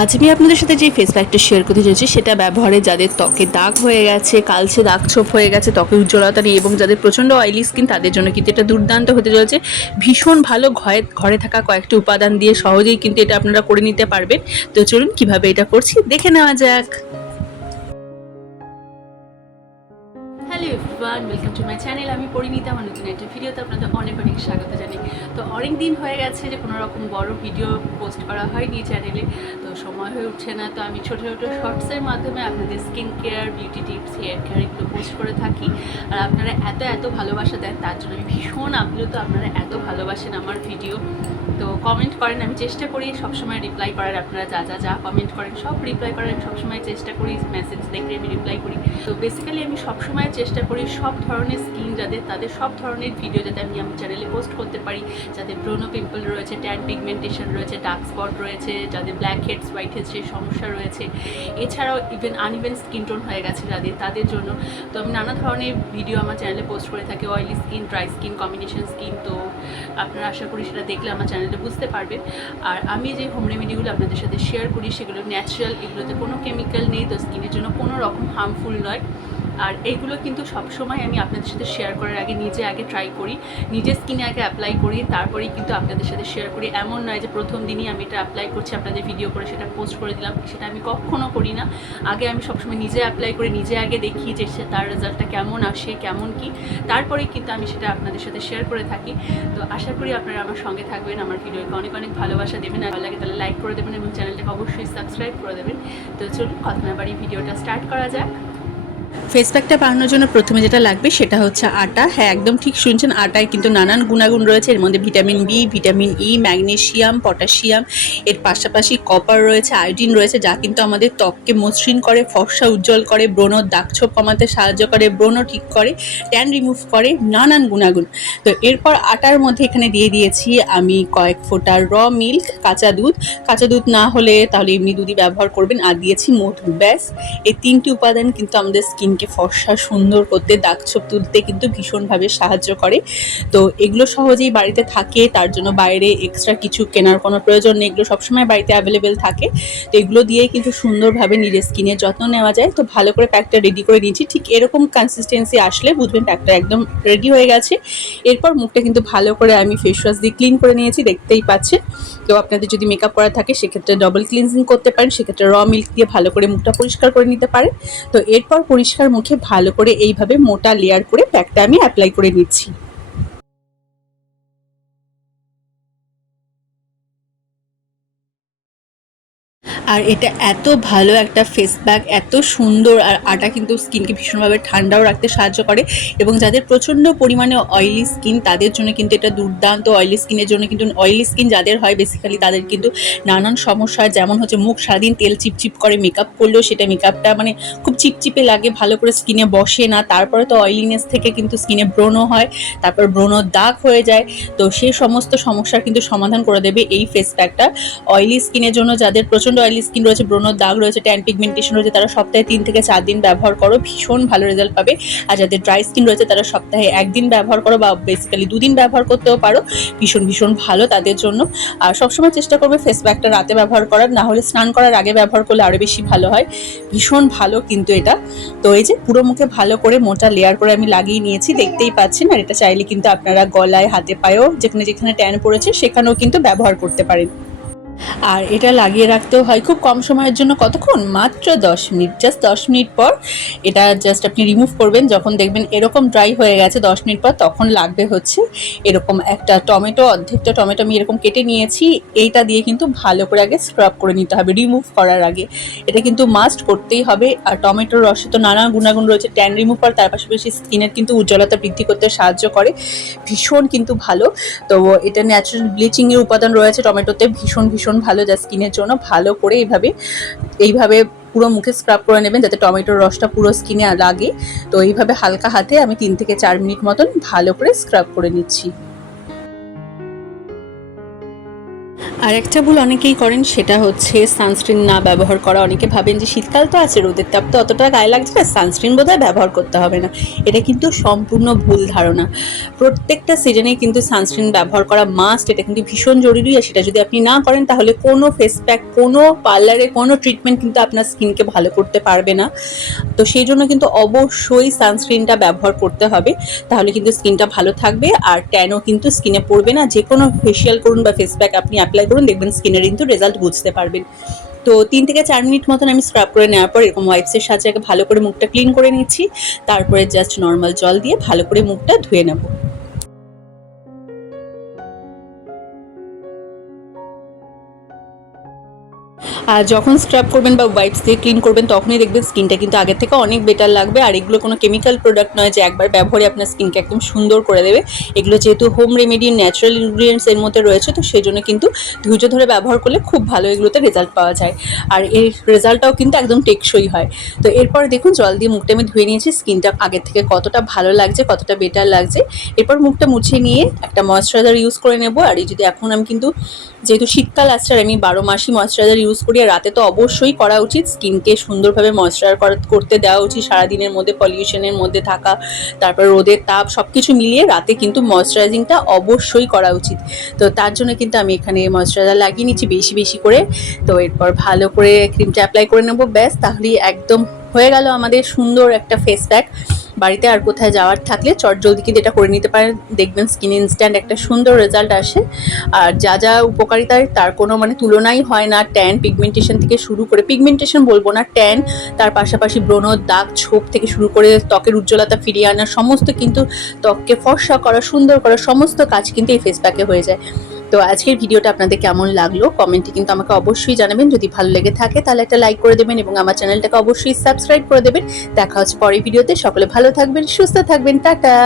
আজ আমি আপনাদের সাথে যে ফেস প্যাকটা শেয়ার করতে চাইছি সেটা ব্যবহারে যাদের ত্বকে দাগ হয়ে গেছে, কালচে দাগ ছোপ হয়ে গেছে, ত্বকে উজ্জ্বলতা নেই এবং যাদের প্রচণ্ড অয়েলি স্কিন তাদের জন্য কিন্তু এটা দুর্দান্ত হতে চলেছে। ভীষণ ভালো ঘরে ঘরে থাকা কয়েকটি উপাদান দিয়ে সহজেই কিন্তু এটা আপনারা করে নিতে পারবেন। তো চলুন, কীভাবে এটা করছি, দেখে নেওয়া যাক। ওয়েলকাম টু মাই চ্যানেল আমি পরিণীতা, আমার নতুন একটা ভিডিওতে আপনাদের অনেক অনেক স্বাগত জানাই। তো অনেক দিন হয়ে গেছে যে কোনো রকম বড় ভিডিও পোস্ট করা হয়নি চ্যানেলে সময় হয়ে উঠছে না, তো আমি ছোটো ছোটো শর্টসের মাধ্যমে আপনাদের skin care beauty tips hair care এগুলো পোস্ট করে থাকি। আর আপনারা এত এত ভালোবাসা দেন, তার জন্য আমি ভীষণ আপ্লুত, আপনারা এত ভালোবাসেন আমার ভিডিও তো কমেন্ট করেন, আমি চেষ্টা করি সবসময় রিপ্লাই করার, আপনারা যা যা যা কমেন্ট করেন, সব রিপ্লাই করার আমি সবসময় চেষ্টা করি মেসেজ দেখলে আমি রিপ্লাই করি। তো বেসিক্যালি আমি সবসময় চেষ্টা করি সব ধরনের স্কিন যাদের, তাদের সব ধরনের ভিডিও যাতে আমি আমার চ্যানেলে পোস্ট করতে পারি। যাদের ব্রোনো পিম্পল রয়েছে ট্যান পিগমেন্টেশন রয়েছে ডার্ক স্পট রয়েছে, যাদের ব্ল্যাক হেডস হোয়াইট হোয়াইটের যে সমস্যা রয়েছে। এছাড়াও ইভেন আনইভেন স্কিন টোন হয়ে গেছে যাদের, তাদের জন্য। তো আমি নানা ধরনের ভিডিও আমার চ্যানেলে পোস্ট করে থাকি। Oily skin dry skin combination skin তো আপনারা আশা করি সেটা দেখলে আমার চ্যানেলে বুঝতে পারবেন। আর আমি যে হোম রেমেডিগুলো আপনাদের সাথে শেয়ার করি, সেগুলো ন্যাচারাল এগুলোতে কোনো কেমিক্যাল নেই। তো স্কিনের জন্য কোনো রকম হার্মফুল নয়। আর এইগুলো কিন্তু সবসময় আমি আপনাদের সাথে শেয়ার করার আগে নিজে আগে ট্রাই করি নিজের স্কিনে আগে অ্যাপ্লাই করি, তারপরেই কিন্তু আপনাদের সাথে শেয়ার করি। এমন নয় যে প্রথম দিনই আমি এটা অ্যাপ্লাই করছি, আপনাদের ভিডিও করে সেটা পোস্ট করে দিলাম, সেটা আমি কখনও করি না। আগে আমি সবসময় নিজে অ্যাপ্লাই করে, নিজে আগে দেখি যে সে তার রেজাল্টটা কেমন আসে, কেমন কি। তারপরেই কিন্তু আমি সেটা আপনাদের সাথে শেয়ার করে থাকি। তো আশা করি আপনারা আমার সঙ্গে থাকবেন, আমার ভিডিওকে অনেক অনেক ভালোবাসা দেবেন। আর ভালো লাগে তাহলে লাইক করে দেবেন এবং চ্যানেলটাকে অবশ্যই সাবস্ক্রাইব করে দেবেন। তো চলুন, কথা না বাড়ি ভিডিওটা স্টার্ট করা যাক। ফেস প্যাকটা বানানোর জন্য প্রথমে যেটা লাগবে সেটা হচ্ছে আটা। হ্যাঁ একদম ঠিক শুনছেন, আটায় কিন্তু নানান গুণাগুণ রয়েছে। এর মধ্যে vitamin B vitamin E magnesium, potassium, এর পাশাপাশি কপার রয়েছে, আয়োডিন রয়েছে, যা কিন্তু আমাদের ত্বককে মসৃণ করে, ফর্সা উজ্জ্বল করে ব্রণর দাগছোপ কমাতে সাহায্য করে, ব্রণ ঠিক করে ট্যান রিমুভ করে, নানান গুণাগুণ। তো এরপর আটার মধ্যে এখানে দিয়ে দিয়েছি আমি কয়েক ফোঁটা র মিল্ক কাঁচা দুধ। কাঁচা দুধ না হলে তাহলে এমনি দুধই ব্যবহার করবেন। আর দিয়েছি মধু, ব্যাস। এই তিনটি উপাদান কিন্তু আমাদের স্কিনকে ফর্সা সুন্দর করতে, দাগ ছোপ তুলতে কিন্তু ভীষণভাবে সাহায্য করে। তো এগুলো সহজেই বাড়িতে থাকে, তার জন্য বাইরে এক্সট্রা কিছু কেনার কোনো প্রয়োজন নেই। এগুলো সবসময় বাড়িতে অ্যাভেলেবেল থাকে। তো এগুলো দিয়েই কিন্তু সুন্দরভাবে নিজের স্কিনের যত্ন নেওয়া যায়। তো ভালো করে প্যাকটা রেডি করে নিয়েছি। ঠিক এরকম কনসিস্টেন্সি আসলে বুঝবেন প্যাকটা একদম রেডি হয়ে গেছে। এরপর মুখটা কিন্তু ভালো করে আমি ফেস ওয়াশ দিয়ে ক্লিন করে নিয়েছি, দেখতেই পাচ্ছেন। তো আপনাদের যদি মেকআপ করা থাকে, সেক্ষেত্রে ডবল ক্লিনজিং করতে পারেন, সেক্ষেত্রে র মিল্ক দিয়ে ভালো করে মুখটা পরিষ্কার করে নিতে পারেন। তো এরপর পরিষ্কার মুখে ভালো করে এইভাবে মোটা লেয়ার করে প্যাকটা আমি অ্যাপ্লাই করে নিচ্ছি। আর এটা এত ভালো একটা ফেস প্যাক এত সুন্দর। আর আটা কিন্তু স্কিনকে ভীষণভাবে ঠান্ডাও রাখতে সাহায্য করে এবং যাদের প্রচণ্ড পরিমাণে অয়েলি স্কিন তাদের জন্য কিন্তু এটা দুর্দান্ত অয়েলি স্কিনের জন্য কিন্তু অয়েলি স্কিন যাদের হয় বেসিক্যালি তাদের কিন্তু নানান সমস্যা যেমন হচ্ছে মুখ সারাদিন তেল চিপচিপ করে মেকআপ করলেও সেটা মেকআপটা মানে খুব চিপচিপে লাগে, ভালো করে স্কিনে বসে না। তারপরে তো অয়েলিনেস থেকে কিন্তু স্কিনে ব্রণ হয়, তারপর ব্রণ দাগ হয়ে যায়। তো সেই সমস্ত সমস্যার কিন্তু সমাধান করে দেবে এই ফেস প্যাকটা অয়েলি স্কিনের জন্য যাদের প্রচণ্ড অয়েলি স্কিন রয়েছে ব্রণর দাগ রয়েছে ট্যান পিগমেন্টেশন রয়েছে, তারা সপ্তাহে তিন থেকে চার দিন ব্যবহার করো, ভীষণ ভালো রেজাল্ট পাবে। আর যাদের ড্রাই স্কিন রয়েছে, তারা সপ্তাহে একদিন ব্যবহার করো বা বেসিক্যালি দুদিন ব্যবহার করতেও পারো। ভীষণ ভীষণ ভালো তাদের জন্য। আর সবসময় চেষ্টা করবে ফেস প্যাকটা রাতে ব্যবহার করার, না হলে স্নান করার আগে ব্যবহার করলে আরও বেশি ভালো হয়। ভীষণ ভালো কিন্তু এটা। তো এই যে পুরো মুখে ভালো করে মোটা লেয়ার করে আমি লাগিয়ে নিয়েছি, দেখতেই পাচ্ছেন। আর এটা চাইলে কিন্তু আপনারা গলায়, হাতে পায়েও, যেখানে যেখানে ট্যান পড়েছে, সেখানেও কিন্তু ব্যবহার করতে পারেন। আর এটা লাগিয়ে রাখতেও হয় খুব কম সময়ের জন্য কতক্ষণ? মাত্র দশ মিনিট জাস্ট দশ মিনিট পর এটা জাস্ট আপনি রিমুভ করবেন। যখন দেখবেন এরকম ড্রাই হয়ে গেছে দশ মিনিট পর, তখন লাগবে হচ্ছে এরকম একটা টমেটো, অর্ধেকটা টমেটো আমি এরকম কেটে নিয়েছি। এইটা দিয়ে কিন্তু ভালো করে আগে স্ক্রাব করে নিতে হবে রিমুভ করার আগে। এটা কিন্তু মাস্ট করতেই হবে। আর টমেটোর রসে তো নানা গুণাগুণ রয়েছে। ট্যান রিমুভ করে তার পাশাপাশি স্কিনের কিন্তু উজ্জ্বলতা বৃদ্ধি করতে সাহায্য করে। ভীষণ কিন্তু ভালো। তো এটা ন্যাচারাল ব্লিচিংয়ের উপাদান রয়েছে টমেটোতে। ভীষণ ভীষণ ভালো, যা স্কিনের জন্য ভালো করে এইভাবে এইভাবে পুরো মুখে স্ক্রাব করে নেবেন যাতে টমেটোর রসটা পুরো স্কিনে লাগে। তো এইভাবে হালকা হাতে আমি তিন থেকে চার মিনিট মতন ভালো করে স্ক্রাব করে নিচ্ছি। আর একটা ভুল অনেকেই করেন, সেটা হচ্ছে সানস্ক্রিন না ব্যবহার করা। অনেকে ভাবেন যে শীতকাল তো আছে, রোদের তাপ তো অতটা গায়ে লাগছে না সানস্ক্রিন বোধহয় ব্যবহার করতে হবে না। এটা কিন্তু সম্পূর্ণ ভুল ধারণা। প্রত্যেকটা সিজনে কিন্তু সানস্ক্রিন ব্যবহার করা মাস্ট এটা কিন্তু ভীষণ জরুরি। আর সেটা যদি আপনি না করেন, তাহলে কোনো ফেস প্যাক কোনো পার্লারে কোনো ট্রিটমেন্ট কিন্তু আপনার স্কিনকে ভালো করতে পারবে না। তো সেই জন্য কিন্তু অবশ্যই সানস্ক্রিনটা ব্যবহার করতে হবে। তাহলে কিন্তু স্কিনটা ভালো থাকবে। আর ট্যানও কিন্তু স্কিনে পড়বে না? যে কোনো ফেসিয়াল করুন বা ফেস প্যাক আপনি অ্যাপ্লাই করুন, দেখবেন স্কিনের কিন্তু রেজাল্ট বুঝতে পারবেন। তো তিন থেকে চার মিনিট মতন আমি স্ক্রাব করে নেওয়ার পর এরকম ওয়াইপসের সাহায্যে আগে ভালো করে মুখটা ক্লিন করে নিচ্ছি। তারপরে জাস্ট নর্মাল জল দিয়ে ভালো করে মুখটা ধুয়ে নেব। আর যখন স্ক্রাব করবেন বা ওয়াইপস দিয়ে ক্লিন করবেন, তখনই দেখবেন স্কিনটা কিন্তু আগের থেকে অনেক বেটার লাগবে। আর এগুলো কোনো কেমিক্যাল প্রোডাক্ট নয় যে একবার ব্যবহারে আপনার স্কিনকে একদম সুন্দর করে দেবে। এগুলো যেহেতু হোম রেমেডি ন্যাচারাল ইনগ্রিডিয়েন্টস এর মধ্যে রয়েছে, তো সেই জন্য কিন্তু ধৈর্য ধরে ব্যবহার করলে খুব ভালো এগুলোতে রেজাল্ট পাওয়া যায়। আর এর রেজাল্টটাও কিন্তু একদম টেকসই হয়। তো এরপর দেখুন, জল দিয়ে মুখটা আমি ধুয়ে নিয়েছি স্কিনটা আগের থেকে কতটা ভালো লাগছে, কতটা বেটার লাগছে। এরপর মুখটা মুছে নিয়ে একটা ময়শ্চারাইজার ইউজ করে নেব। আর এই যদি এখন আমি কিন্তু, যেহেতু শীতকাল আসছে, আর আমি বারো মাসই ময়শ্চারাইজার ইউজ করি আর রাতে তো অবশ্যই করা উচিত। স্কিনকে সুন্দরভাবে ময়শ্চারাইজার করতে দেওয়া উচিত। সারাদিনের মধ্যে পলিউশনের মধ্যে থাকা, তারপর রোদের তাপ সব কিছু মিলিয়ে রাতে কিন্তু ময়শ্চারাইজিংটা অবশ্যই করা উচিত। তো তার জন্য কিন্তু আমি এখানে ময়শ্চারাইজার লাগিয়ে নিচ্ছি বেশি বেশি করে। তো এরপর ভালো করে ক্রিমটা অ্যাপ্লাই করে নেব। ব্যাস, তাহলেই একদম হয়ে গেল আমাদের সুন্দর একটা ফেস প্যাক বাড়িতে আর কোথায় যাওয়ার থাকলে চট জলদি কিন্তু এটা করে নিতে পারেন। দেখবেন স্কিন ইনস্ট্যান্ট একটা সুন্দর রেজাল্ট আসে। আর যা যা উপকারিতায় তার কোনো মানে তুলনাই হয় না। ট্যান পিগমেন্টেশন থেকে শুরু করে পিগমেন্টেশন বলব না ট্যান তার পাশাপাশি ব্রণ, দাগ, ছোপ থেকে শুরু করে ত্বকের উজ্জ্বলতা ফিরিয়ে আনা, সমস্ত কিন্তু ত্বককে ফর্সা করা, সুন্দর করা, সমস্ত কাজ কিন্তু এই ফেস প্যাকে হয়ে যায়। তো আজকের ভিডিওটা আপনাদের কেমন লাগল? কমেন্টে কিন্তু আমাকে অবশ্যই জানাবেন। যদি ভালো লেগে থাকে, তাহলে একটা লাইক করে দেবেন এবং আমার চ্যানেলটাকে অবশ্যই সাবস্ক্রাইব করে দেবেন। দেখা হচ্ছে পরের ভিডিওতে। সকলে ভালো থাকবেন, সুস্থ থাকবেন। টাটা!